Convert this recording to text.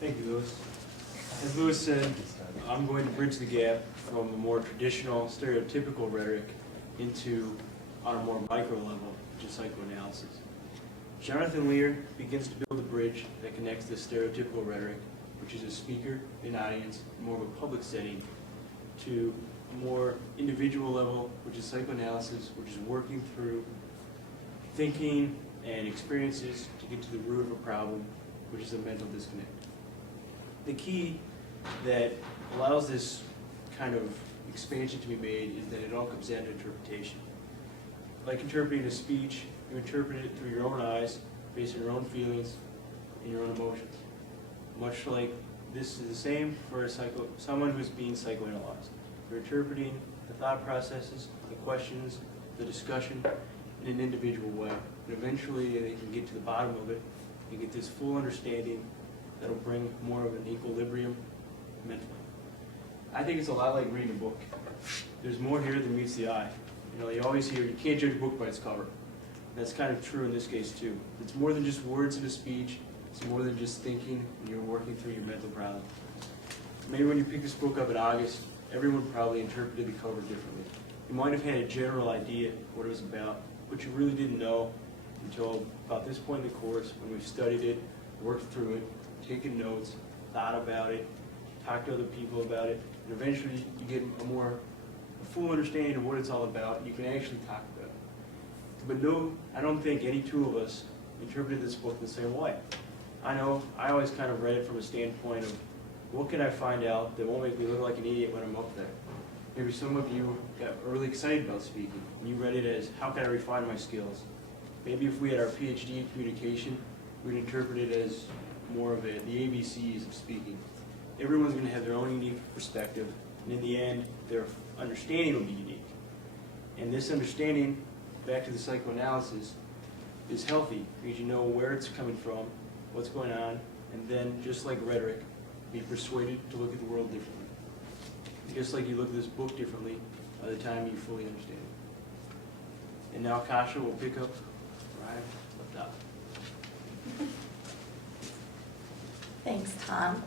Thank you, Louis. As Louis said, I'm going to bridge the gap from the more traditional, stereotypical rhetoric into on a more micro level, which is psychoanalysis. Jonathan Lear begins to build a bridge that connects this stereotypical rhetoric, which is a speaker, an audience, more of a public setting, to a more individual level, which is psychoanalysis, which is working through thinking and experiences to get to the root of a problem, which is a mental disconnect. The key that allows this kind of expansion to be made is that it all comes down to interpretation. Like interpreting a speech, you interpret it through your own eyes, based on your own feelings and your own emotions. Much like this is the same for someone who's being psychoanalyzed. You're interpreting the thought processes, the questions, the discussion in an individual way. And eventually they can get to the bottom of it and get this full understanding that'll bring more of an equilibrium mentally. I think it's a lot like reading a book. There's more here than meets the eye. You always hear you can't judge a book by its cover. That's kind of true in this case too. It's more than just words in a speech. It's more than just thinking and you're working through your mental problem. Maybe when you pick this book up in August, everyone probably interpreted the cover differently. You might have had a general idea what it was about, but you really didn't know until about this point in the course when we've studied it, worked through it, taken notes, thought about it, talked to other people about it, and eventually you get a full understanding of what it's all about, and you can actually talk about it. But no, I don't think any two of us interpreted this book the same way. I know I always kind of read it from a standpoint of what can I find out that won't make me look like an idiot when I'm up there. Maybe some of you got really excited about speaking, and you read it as, how can I refine my skills? Maybe if we had our PhD in communication, we'd interpret it as more of the ABCs of speaking. Everyone's going to have their own unique perspective, and in the end, their understanding will be unique. And this understanding, back to the psychoanalysis, is healthy because you know where it's coming from, what's going on, and then, just like rhetoric, be persuaded to look at the world differently. Just like you look at this book differently by the time you fully understand it. And now Kasha will pick up where I left off. Thanks, Tom.